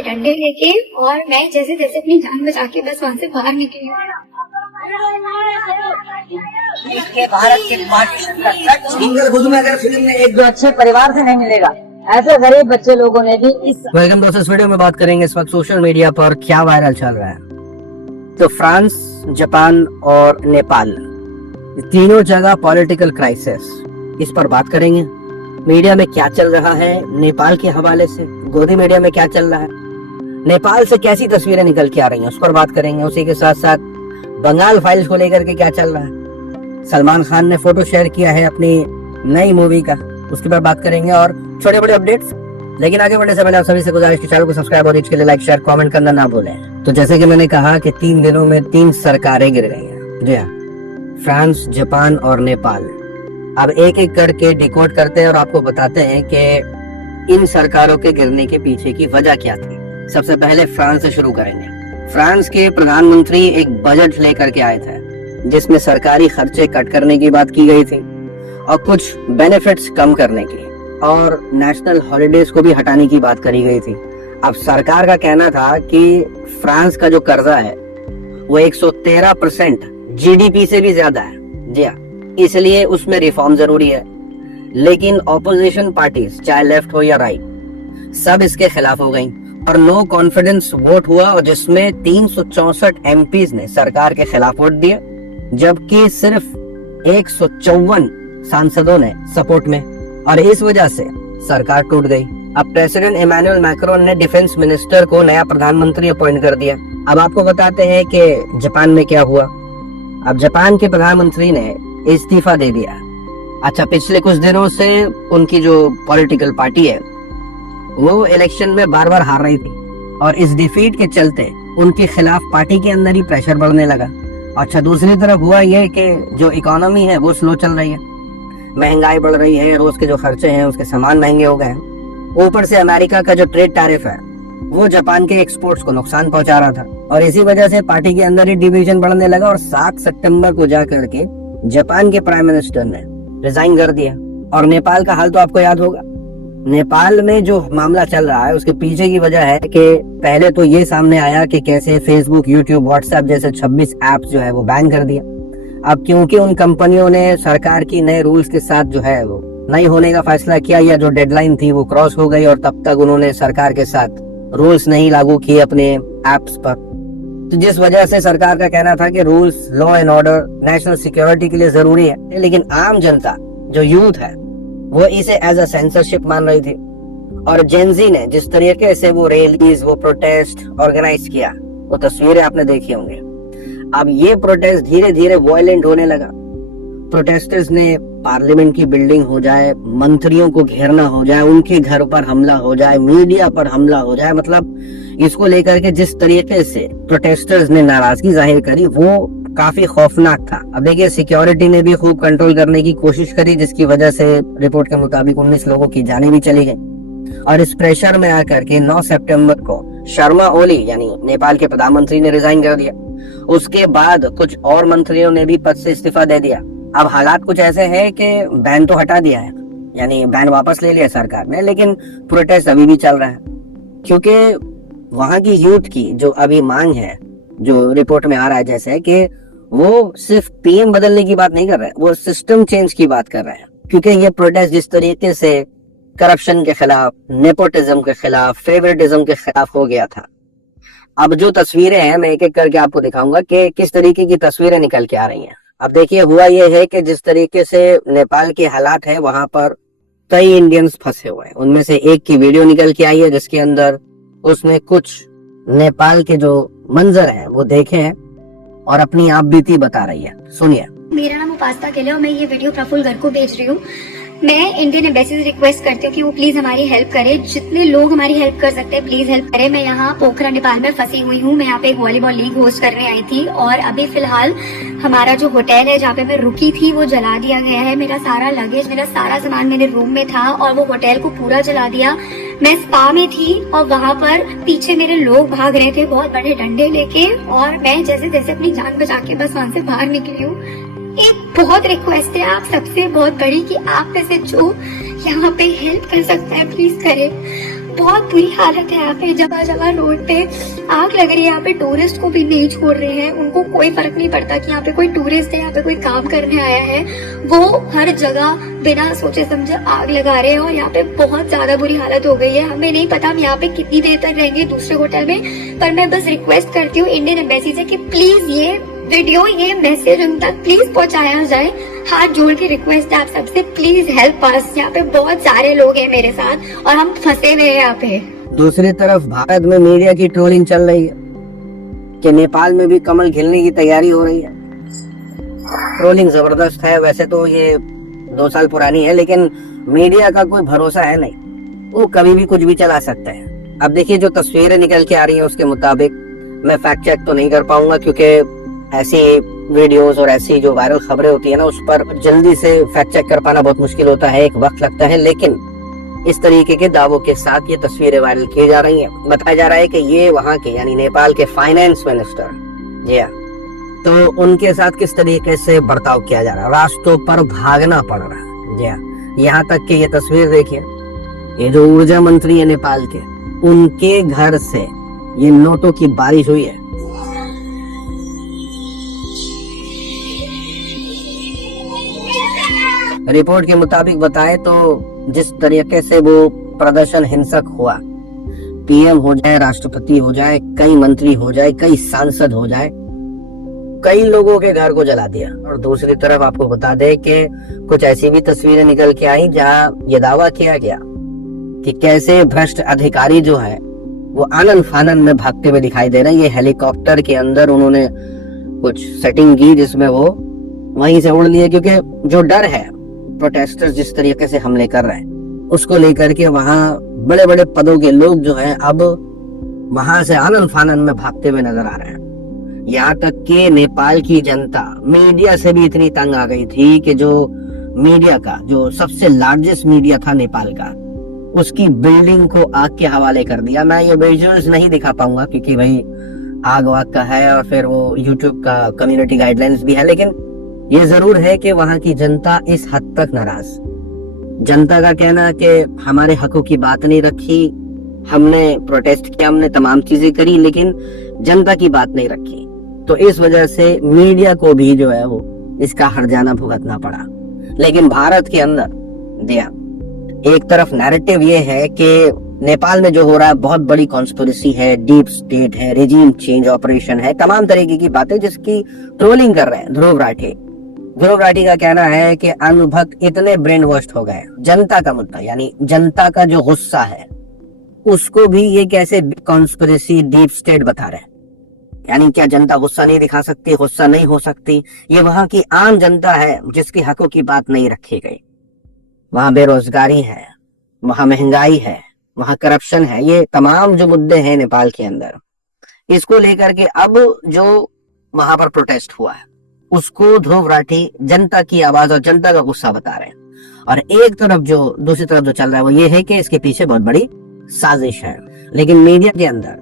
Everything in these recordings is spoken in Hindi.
डंडे लेके और मैं जैसे जैसे अपनी जान बचा के बस वहाँ से बाहर निकली। भारत के में अगर फिल्म में एक दो अच्छे परिवार से नहीं मिलेगा, ऐसे गरीब बच्चे लोगों ने भी इस वेलकम दोस्तों, इस वीडियो में बात करेंगे इस वक्त सोशल मीडिया पर क्या वायरल चल रहा है। तो फ्रांस, जापान और नेपाल तीनों जगह पॉलिटिकल क्राइसिस, इस पर बात करेंगे। मीडिया में क्या चल रहा है नेपाल के हवाले से, गोदी मीडिया में क्या चल रहा है, नेपाल से कैसी तस्वीरें निकल के आ रही हैं उस पर बात करेंगे। उसी के साथ साथ बंगाल फाइल्स को लेकर के क्या चल रहा है, सलमान खान ने फोटो शेयर किया है अपनी नई मूवी का, उसके पर बात करेंगे और छोटे बड़े अपडेट्स। लेकिन आगे बढ़ने से पहले आप सभी से गुजारिश की चैनल को सब्सक्राइब और इसके लिए लाइक शेयर कमेंट करना ना भूलें। तो जैसे कि मैंने कहा कि 3 दिनों में 3 सरकारें गिर गई हैं। जी हाँ, फ्रांस, जापान और नेपाल। अब एक एक करके डिकोड करते हैं और आपको बताते हैं कि इन सरकारों के गिरने के पीछे की वजह क्या थी। सबसे पहले फ्रांस से शुरू करेंगे। फ्रांस के प्रधानमंत्री एक बजट लेकर के आए थे जिसमें सरकारी खर्चे कट करने की बात की गई थी और कुछ बेनिफिट्स कम करने की और नेशनल हॉलिडेज को भी हटाने की बात करी गई थी। अब सरकार का कहना था कि फ्रांस का जो कर्जा है वो 113% जीडीपी से भी ज्यादा है। जी हाँ, इसलिए उसमें रिफॉर्म जरूरी है। लेकिन ऑपोजिशन पार्टीज, चाहे लेफ्ट हो या राइट, सब इसके खिलाफ हो गई और नो कॉन्फिडेंस वोट हुआ और जिसमें 364 एमपीज ने सरकार के खिलाफ वोट दिए, जबकि सिर्फ 154 सांसदों ने सपोर्ट में, और इस वजह से सरकार टूट गई। अब प्रेसिडेंट इमैनुअल मैक्रोन ने डिफेंस मिनिस्टर को नया प्रधानमंत्री अपॉइंट कर दिया। अब आपको बताते हैं कि जापान में क्या हुआ। अब जापान के प्रधानमंत्री ने इस्तीफा दे दिया। अच्छा, पिछले कुछ दिनों से उनकी जो पॉलिटिकल पार्टी है वो इलेक्शन में बार बार हार रही थी और इस डिफीट के चलते उनके खिलाफ पार्टी के अंदर ही प्रेशर बढ़ने लगा। अच्छा, दूसरी तरफ हुआ ये कि जो इकोनॉमी है वो स्लो चल रही है, महंगाई बढ़ रही है, रोज के जो खर्चे हैं उसके सामान महंगे हो गए हैं। ऊपर से अमेरिका का जो ट्रेड टैरिफ है वो जापान के एक्सपोर्ट्स को नुकसान पहुंचा रहा था और इसी वजह से पार्टी के अंदर ही डिवीजन बढ़ने लगा और 7 सितंबर को जाकर के जापान के प्राइम मिनिस्टर ने रिजाइन कर दिया। और नेपाल का हाल तो आपको याद होगा। नेपाल में जो मामला चल रहा है उसके पीछे की वजह है कि पहले तो ये सामने आया कि कैसे फेसबुक, यूट्यूब, व्हाट्सएप जैसे 26 ऐप्स जो है वो बैन कर दिया। अब क्योंकि उन कंपनियों ने सरकार की नए रूल्स के साथ जो है वो नहीं होने का फैसला किया या जो डेडलाइन थी वो क्रॉस हो गई और तब तक उन्होंने सरकार के साथ रूल्स नहीं लागू किए अपने ऐप्स पर, तो जिस वजह से सरकार का कहना था कि rules, law and order, national security के लिए जरूरी है। लेकिन आम जनता, जो यूथ है, वो इसे एज अ सेंसरशिप मान रही थी। और जेनजी ने जिस तरीके से वो रैलीज, वो प्रोटेस्ट ऑर्गेनाइज किया, वो तस्वीरें आपने देखी होंगी। अब ये प्रोटेस्ट धीरे धीरे वायलेंट होने लगा। प्रोटेस्टर्स ने पार्लियामेंट की बिल्डिंग हो जाए, मंत्रियों को घेरना हो जाए, उनके घर पर हमला हो जाए, मीडिया पर हमला हो जाए, मतलब इसको लेकर के जिस तरीके से प्रोटेस्टर्स ने नाराजगी जाहिर करी वो काफी खौफनाक था। अब देखिए, सिक्योरिटी ने भी खूब कंट्रोल करने की कोशिश करी जिसकी वजह से रिपोर्ट के मुताबिक 19 लोगों की जानें भी चली गई। और इस प्रेशर में आकर के 9 सितंबर को शर्मा ओली यानी नेपाल के प्रधानमंत्री ने रिजाइन कर दिया। उसके बाद कुछ और मंत्रियों ने भी पद से इस्तीफा दे दिया। अब हालात कुछ ऐसे हैं कि बैन तो हटा दिया है, यानी बैन वापस ले लिया सरकार ने, लेकिन प्रोटेस्ट अभी भी चल रहा है क्योंकि वहां की यूथ की जो अभी मांग है, जो रिपोर्ट में आ रहा है जैसे कि वो सिर्फ पीएम बदलने की बात नहीं कर रहे हैं, वो सिस्टम चेंज की बात कर रहे हैं। क्योंकि ये प्रोटेस्ट जिस तरीके से करप्शन के खिलाफ, नेपोटिज्म के खिलाफ, फेवरेटिज्म के खिलाफ हो गया था। अब जो तस्वीरें हैं मैं एक एक करके आपको दिखाऊंगा कि किस तरीके की तस्वीरें निकल के आ रही हैं। अब देखिए, हुआ ये है कि जिस तरीके से नेपाल के हालात है वहां पर कई इंडियंस फंसे हुए हैं। उनमें से एक की वीडियो निकल के आई है जिसके अंदर उसने कुछ नेपाल के जो मंजर हैं वो देखे हैं और अपनी आप बीती बता रही है। सुनिए। मेरा नाम उपासना गिल है और मैं ये वीडियो प्रफुल्ल गर्ग को भेज रही हूँ। मैं इंडियन एम्बेसी से रिक्वेस्ट करती हूँ कि वो प्लीज हमारी हेल्प करे। जितने लोग हमारी हेल्प कर सकते हैं प्लीज हेल्प करें। मैं यहाँ पोखरा नेपाल में फंसी हुई हूँ। मैं यहाँ पे एक वॉलीबॉल लीग होस्ट करने आई थी और अभी फिलहाल हमारा जो होटल है जहाँ पे मैं रुकी थी वो जला दिया गया है। मेरा सारा लगेज, मेरा सारा सामान मेरे रूम में था और वो होटल को पूरा जला दिया। मैं स्पा में थी और वहाँ पर पीछे मेरे लोग भाग रहे थे बहुत बड़े डंडे लेके और मैं जैसे जैसे अपनी जान बचा के बस वहाँ से बाहर निकली हूँ। एक बहुत रिक्वेस्ट है आप सबसे बहुत बड़ी कि आप में से जो यहाँ पे हेल्प कर सकता है प्लीज करें। बहुत बुरी हालत है यहाँ पे, जगह जगह रोड पे आग लग रही है। यहाँ पे टूरिस्ट को भी नहीं छोड़ रहे हैं, उनको कोई फर्क नहीं पड़ता कि यहाँ पे कोई टूरिस्ट है, यहाँ पे कोई काम करने आया है। वो हर जगह बिना सोचे समझे आग लगा रहे हैं और यहाँ पे बहुत ज्यादा बुरी हालत हो गई है। हमें नहीं पता हम यहाँ पे कितनी देर तक रहेंगे दूसरे होटल में, पर मैं बस रिक्वेस्ट करती हूँ इंडियन एम्बेसी से कि प्लीज ये वीडियो, ये मैसेज उन तक प्लीज पहुंचाया जाए। हाथ जोड़ के रिक्वेस्ट है आप सबसे, प्लीज हेल्प अस। यहाँ पे बहुत सारे लोग हैं मेरे साथ और हम फंसे हुए हैं यहाँ पे। दूसरी तरफ भारत में मीडिया की ट्रोलिंग चल रही है कि नेपाल में भी कमल खिलने की तैयारी हो रही है। ट्रोलिंग जबरदस्त है। वैसे तो ये 2 साल पुरानी है, लेकिन मीडिया का कोई भरोसा है नहीं, वो कभी भी कुछ भी चला सकता है। अब देखिए जो तस्वीरें निकल के आ रही हैं उसके मुताबिक मैं फैक्ट चेक तो नहीं कर पाऊंगा, क्योंकि ऐसी वीडियोस और ऐसी जो वायरल खबरें होती है ना, उस पर जल्दी से फैक्ट चेक कर पाना बहुत मुश्किल होता है, एक वक्त लगता है। लेकिन इस तरीके के दावों के साथ ये तस्वीरें वायरल की जा रही हैं। बताया जा रहा है कि ये वहाँ के यानी नेपाल के फाइनेंस मिनिस्टर, जी हाँ, तो उनके साथ किस तरीके से बर्ताव किया जा रहा है, रास्तों पर भागना पड़ रहा है। जी हाँ, यहाँ तक कि ये तस्वीर देखिए, ये जो ऊर्जा मंत्री है नेपाल के, उनके घर से ये नोटों की बारिश हुई है। रिपोर्ट के मुताबिक बताएं तो जिस तरीके से वो प्रदर्शन हिंसक हुआ, पीएम हो जाए, राष्ट्रपति हो जाए, कई मंत्री हो जाए, कई सांसद हो जाए, कई लोगों के घर को जला दिया। और दूसरी तरफ आपको बता दें कि कुछ ऐसी भी तस्वीरें निकल के आई जहां ये दावा किया गया कि कैसे भ्रष्ट अधिकारी जो है वो आनन फानन में भागते हुए दिखाई दे रहे हैं। ये हेलीकॉप्टर के अंदर उन्होंने कुछ सेटिंग की जिसमें वो वहीं से उड़ लिए, क्योंकि जो डर है प्रोटेस्टर्स जिस तरीके से हमले कर रहे हैं उसको लेकर के वहां बड़े बड़े पदों के लोग जो हैं अब वहां से आनन फानन में भागते हुए नजर आ रहे हैं। यहाँ तक कि नेपाल की जनता मीडिया से भी इतनी तंग आ गई थी कि जो मीडिया का जो सबसे लार्जेस्ट मीडिया था नेपाल का, उसकी बिल्डिंग को आग के हवाले कर दिया। मैं ये विजुअल्स नहीं दिखा पाऊंगा क्योंकि भाई आग वाग का है और फिर वो यूट्यूब का कम्युनिटी गाइडलाइंस भी है, लेकिन ये जरूर है कि वहां की जनता इस हद तक नाराज। जनता का कहना है कि हमारे हकों की बात नहीं रखी, हमने प्रोटेस्ट किया, हमने तमाम चीजें करी, लेकिन जनता की बात नहीं रखी। तो इस वजह से मीडिया को भी जो है वो इसका हर्जाना भुगतना पड़ा। लेकिन भारत के अंदर दिया एक तरफ नैरेटिव ये है कि नेपाल में जो हो रहा है बहुत बड़ी कॉन्स्पिरेसी है, डीप स्टेट है, रेजिम चेंज ऑपरेशन है, तमाम तरीके की बातें जिसकी ट्रोलिंग कर रहे हैं ध्रुव राठी। ध्रुव राठी का कहना है कि अनुभक्त इतने ब्रेन वॉश्ड हो गए, जनता का मुद्दा यानी जनता का जो गुस्सा है उसको भी ये कैसे कॉन्स्पिरेसी डीप स्टेट बता रहे हैं। यानी क्या जनता गुस्सा नहीं दिखा सकती, गुस्सा नहीं हो सकती? ये वहां की आम जनता है जिसके हकों की बात नहीं रखी गई। वहां बेरोजगारी है, वहां महंगाई है, वहां करप्शन है, ये तमाम जो मुद्दे हैं नेपाल के अंदर, इसको लेकर के अब जो वहां पर प्रोटेस्ट हुआ है उसको ध्रुव राठी जनता की आवाज और जनता का गुस्सा बता रहे हैं। और एक तरफ जो दूसरी तरफ जो चल रहा है वो ये है कि इसके पीछे बहुत बड़ी साजिश है। लेकिन मीडिया के अंदर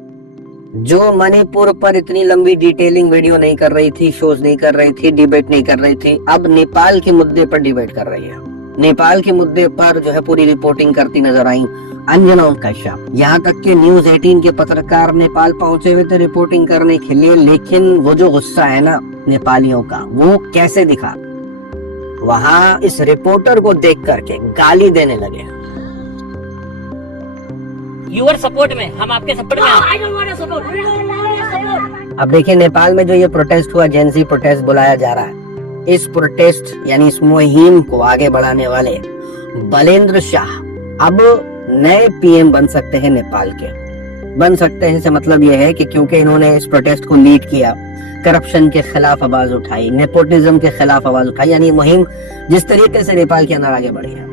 जो मणिपुर पर इतनी लंबी डिटेलिंग वीडियो नहीं कर रही थी, शोज नहीं कर रही थी, डिबेट नहीं कर रही थी, अब नेपाल के मुद्दे पर डिबेट कर रही है। नेपाल के मुद्दे पर जो है पूरी रिपोर्टिंग करती नजर आई अंजना कश्यप। यहाँ तक कि न्यूज 18 के पत्रकार नेपाल पहुंचे हुए थे रिपोर्टिंग करने के लिए, लेकिन वो जो गुस्सा है ना नेपालियों का वो कैसे दिखा, वहां इस रिपोर्टर को देख करके गाली देने लगे। यूर सपोर्ट में, हम आपके सपोर्ट में हैं। अब देखिए नेपाल में जो ये प्रोटेस्ट हुआ, जेंजी प्रोटेस्ट बुलाया जा रहा है, इस प्रोटेस्ट यानी इस मुहिम को आगे बढ़ाने वाले बलेंद्र शाह अब नए पीएम बन सकते हैं नेपाल के। बन सकते हैं से मतलब यह है कि क्योंकि इन्होंने इस प्रोटेस्ट को लीड किया, करप्शन के खिलाफ आवाज उठाई, नेपोटिज्म के खिलाफ आवाज उठाई, यानी मुहिम जिस तरीके से नेपाल के अंदर आगे बढ़ी है,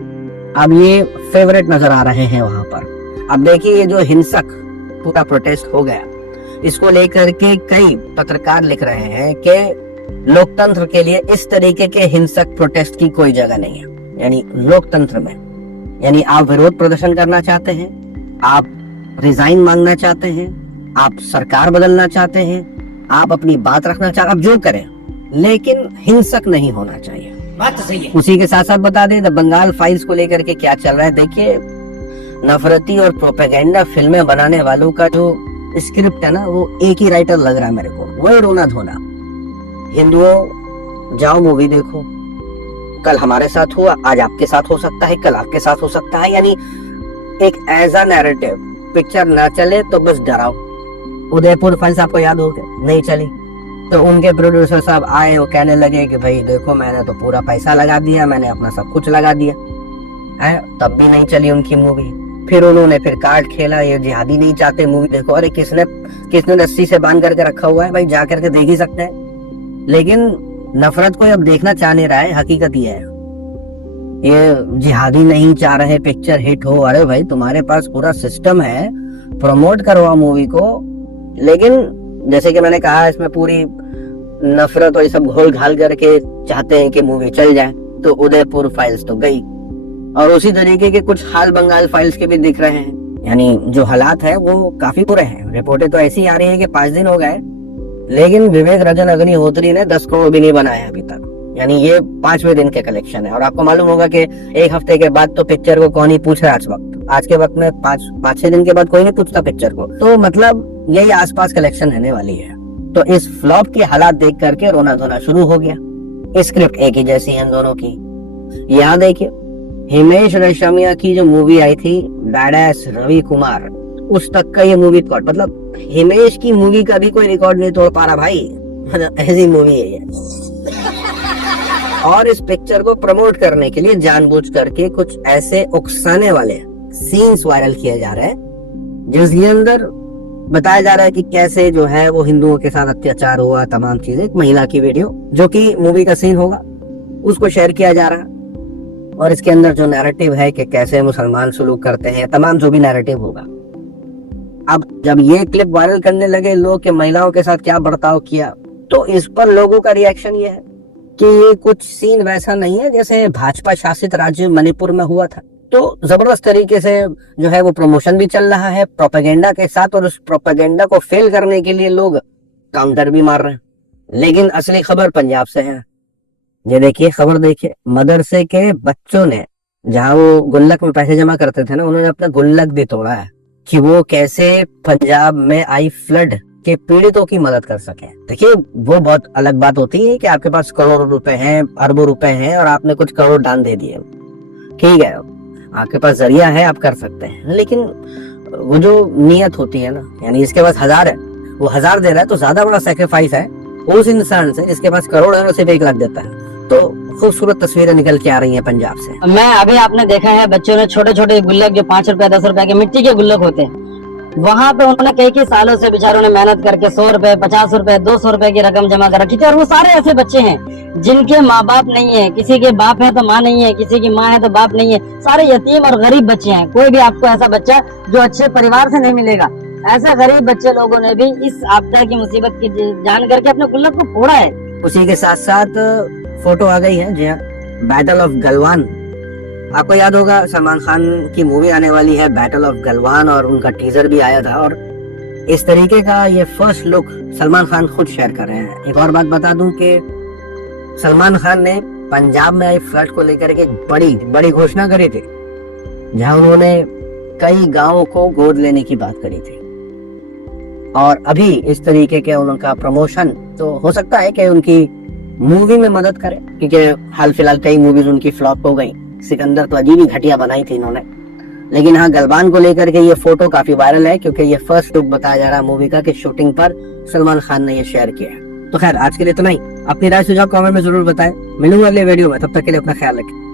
अब ये फेवरेट नजर आ रहे हैं वहां पर। अब देखिए ये जो हिंसक पूरा प्रोटेस्ट हो गया, इसको लेकर के कई पत्रकार लिख रहे हैं कि लोकतंत्र के लिए इस तरीके के हिंसक प्रोटेस्ट की कोई जगह नहीं है। यानी लोकतंत्र में, यानी आप विरोध प्रदर्शन करना चाहते हैं, आप रिजाइन मांगना चाहते हैं, आप सरकार बदलना चाहते हैं, आप अपनी बात रखना चाहते, आप जो करें, लेकिन हिंसक नहीं होना चाहिए। बात तो सही है। उसी के साथ साथ बता दें बंगाल फाइल्स को लेकर के क्या चल रहा है। देखिए नफरती और प्रोपेगेंडा फिल्में बनाने वालों का जो स्क्रिप्ट है ना, वो एक ही राइटर लग रहा है मेरे को, वही रोना धोना। हिंदुओं जाओ मूवी देखो, कल हमारे साथ हुआ, आज आपके साथ हो सकता है, कल आपके साथ हो सकता है। यानी एक ऐसा नैरेटिव, पिक्चर ना चले तो बस डराओ। उदयपुर फाइल्स आपको याद हो गया, नहीं चली तो उनके प्रोड्यूसर साहब आए, वो कहने लगे कि भाई देखो मैंने तो पूरा पैसा लगा दिया, मैंने अपना सब कुछ लगा दिया है, तब भी नहीं चली उनकी मूवी। फिर उन्होंने फिर कार्ड खेला, ये जिहादी नहीं चाहते मूवी देखो। अरे किसने रस्सी से बांध करके रखा हुआ है भाई, जा करके देख ही सकते हैं। लेकिन नफरत को अब देखना चाह नहीं रहा है, हकीकत ये है। ये जिहादी नहीं चाह रहे पिक्चर हिट हो, अरे भाई तुम्हारे पास पूरा सिस्टम है, प्रमोट करवाओ मूवी को। लेकिन जैसे कि मैंने कहा, इसमें पूरी नफरत और ये सब घोल घाल करके चाहते हैं कि मूवी चल जाए, तो उदयपुर फाइल्स तो गई। और उसी तरीके के कुछ हाल बंगाल फाइल्स के भी दिख रहे हैं। यानी जो हालात है वो काफी बुरे हैं। रिपोर्टें तो ऐसी आ रही है कि 5 दिन हो गए, लेकिन विवेक रंजन अग्निहोत्री ने 10 करोड़ भी नहीं बनाया अभी तक। यानी ये 5वें दिन के कलेक्शन है। और आपको मालूम होगा कि एक हफ्ते के बाद तो पिक्चर को कौन ही पूछ रहा है। आज के वक्त में 5-6 दिन के बाद कोई नहीं पूछता पिक्चर को, तो मतलब यही आसपास कलेक्शन रहने वाली है। तो इस फ्लॉप के हालात देख करके रोना धोना शुरू हो गया। स्क्रिप्ट एक ही जैसी है दोनों की। यहाँ देखिए, हिमेश रेशमिया की जो मूवी आई थी बैडएस रवि कुमार, उस तक का ये मूवी रिकॉर्ड, मतलब हिमेश की मूवी का भी कोई रिकॉर्ड नहीं तोड़ पा रहा भाई। ऐसी मूवी है ये। और इस पिक्चर को प्रमोट करने के लिए जानबूझ करके कुछ ऐसे उकसाने वाले सीन्स वायरल किए जा रहे हैं, जिसके अंदर बताया जा रहा है कि कैसे जो है वो हिंदुओं के साथ अत्याचार हुआ, तमाम चीजें। एक महिला की वीडियो जो कि मूवी का सीन होगा, उसको शेयर किया जा रहा है। और इसके अंदर जो नैरेटिव है कि कैसे मुसलमान सुलूक करते हैं, तमाम जो भी नैरेटिव होगा। अब जब ये क्लिप वायरल करने लगे लोग कि महिलाओं के साथ क्या बर्ताव किया, तो इस पर लोगों का रिएक्शन ये है कि ये कुछ सीन वैसा नहीं है जैसे भाजपा शासित राज्य मणिपुर में हुआ था। तो जबरदस्त तरीके से जो है वो प्रमोशन भी चल रहा है प्रोपेगेंडा के साथ, और उस प्रोपेगेंडा को फेल करने के लिए लोग काउंटर भी मार रहे हैं। लेकिन असली खबर पंजाब से है। ये देखिए खबर, देखिए, मदरसे के बच्चों ने, जहाँ वो गुल्लक में पैसे जमा करते थे ना, उन्होंने अपना गुल्लक भी तोड़ा है कि वो कैसे पंजाब में आई फ्लड के पीड़ितों की मदद कर सके। देखिए वो बहुत अलग बात होती है कि आपके पास करोड़ों रुपए हैं, अरबों रुपए हैं, और आपने कुछ करोड़ दान दे दिए, ठीक है, आपके पास जरिया है, आप कर सकते हैं। लेकिन वो जो नियत होती है ना, यानी इसके पास 1000 है, वो 1000 दे रहा है, तो ज्यादा बड़ा सेक्रीफाइस है उस इंसान से जिसके पास करोड़ है, सिर्फ 1 लाख देता है। तो खूबसूरत तस्वीरें निकल के आ रही हैं पंजाब से। मैं अभी आपने देखा है बच्चों ने छोटे छोटे गुल्लक, जो 5 रुपए 10 रुपए के मिट्टी के गुल्लक होते हैं, वहाँ पे उन्होंने कई सालों से बेचारों ने मेहनत करके 100 रुपए 50 रुपए 200 रुपए की रकम जमा कर रखी थी। और वो सारे ऐसे बच्चे हैं जिनके माँ बाप नहीं है, किसी के बाप है तो माँ नहीं है, किसी की माँ है तो बाप नहीं है, सारे यतीम और गरीब बच्चे हैं। कोई भी आपको ऐसा बच्चा जो अच्छे परिवार से नहीं मिलेगा। ऐसा गरीब बच्चे लोगों ने भी इस आपदा की मुसीबत की जान करके अपने गुल्लक को फोड़ा है। उसी के साथ साथ फोटो आ गई है, जी हाँ, बैटल ऑफ गलवान। आपको याद होगा सलमान खान की मूवी आने वाली है बैटल ऑफ गलवान, और उनका टीजर भी आया था। और इस तरीके का ये फर्स्ट लुक सलमान खान खुद शेयर कर रहे हैं। एक और बात बता दूं कि सलमान खान ने पंजाब में आई फ्लड को लेकर के बड़ी घोषणा करी थी, जहां उन्होंने कई गांवों को गोद लेने की बात करी थी। और अभी इस तरीके के उनका प्रमोशन तो हो सकता है कि उनकी मूवी में मदद करे, क्योंकि हाल फिलहाल कई मूवीज उनकी फ्लॉप हो गई। सिकंदर तो अजीब ही घटिया बनाई थी इन्होंने। लेकिन हाँ, गलबान को लेकर के ये फोटो काफी वायरल है, क्योंकि ये फर्स्ट लुक बताया जा रहा है मूवी का कि शूटिंग पर सलमान खान ने ये शेयर किया है। तो खैर आज के लिए इतना ही। अपनी राय सुझाव कमेंट में जरूर बताएं। मिलूंगा अगले वीडियो में, तब तक के लिए अपना ख्याल रखें।